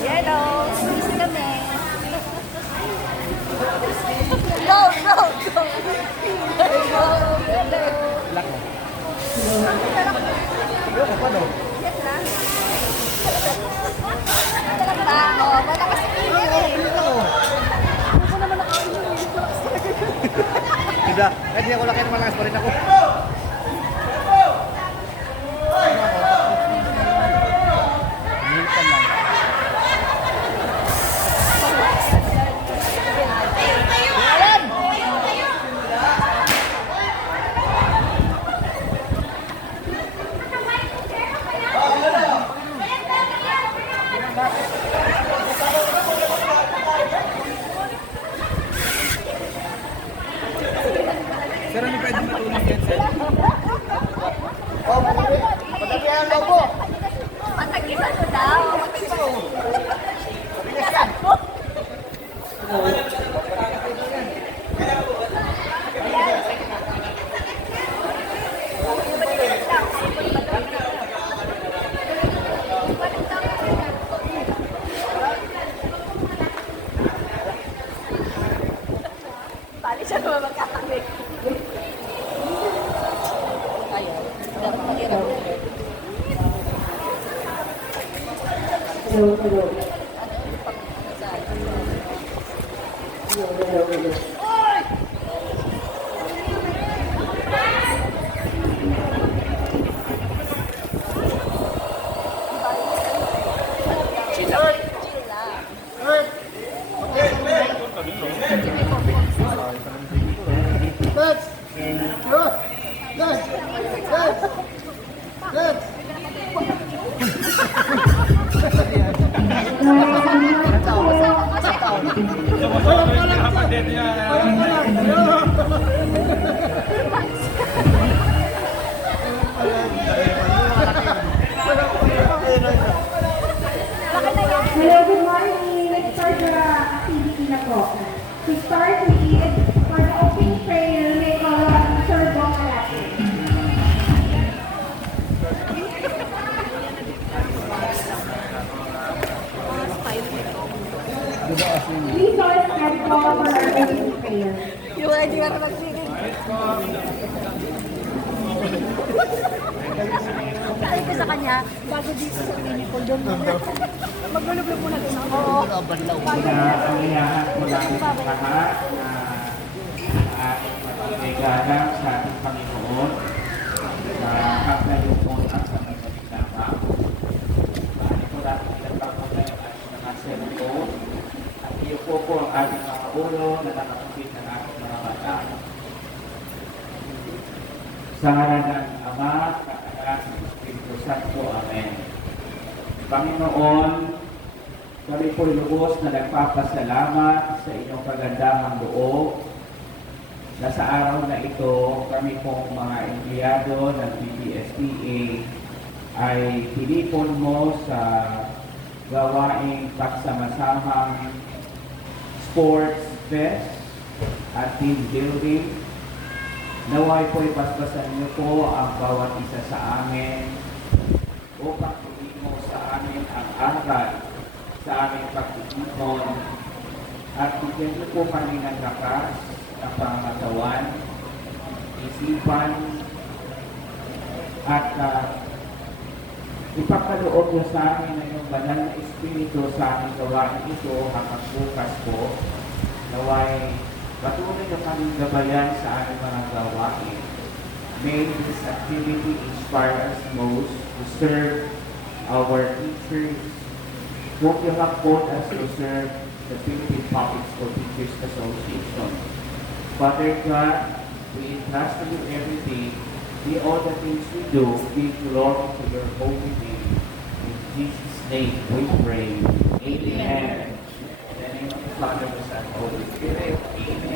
Yellow. Miss kami. Go, go, go. Go, yellow. Lock mo. Yes na. Tao, wala kasi pinil eh. Gusto naman nakawin yung malakas talaga. Diba? Kahit di ako laki naman lakas pa rin ako. Minsan lang. Sir, ano pwede matulong yan, sir? Pagkakihan daw po. Matagisan mo daw. Matagisan mo. Bali siya naman magkakami. Ayun. Hello, good morning. Let's start the activity na po. To start with, for the opening prayer, may Sir Bong Alate. Please all stand po for our opening prayer. Yung wala di ka na magsinig. Sabi ko sa kanya, bago dito sa pinipol doon muna. Maglulog muna doon ako. Oo. Pangyayahan ko lang sa lahat na ating matigalang sa ating Panginoon sa kakalupon at sa magsalita. Ito lang pinagpapunay ang ating mga senador at iyo po ang ating mga ulo na nakapagpit ng ating mga mata. Sa ngalan ng Ama, Anak, Espiritu Santo. Amen. Panginoon, kami po'y lubos na nagpapasalamat sa inyong kagandahang loob na sa araw na ito, kami pong mga empleyado ng PPSTA ay pinipon mo sa gawaing pagsama-samang sports fest at team building. Naway po'y paspasan niyo po ang bawat isa sa amin upang tuloy mo sa amin ang aral sa aming pagtitipon at bigyan niyo po kami ng lakas ng pangatawan, isipan at ipagkaloob niyo sa amin ng iyong banal na espiritu sa aming gawain ito hanggang bukas po. Naway patuloy niyo kaming gabayan sa aming mga gawain. May this activity inspire us most to serve our teachers, whom you have called us to serve the Philippine Public School Teachers Association. Father God, we entrust to you everything. Be all the things we do, give glory to your holy name. In Jesus' name we pray. Amen. In the name of the Father, the Son, and the Holy Spirit. Amen.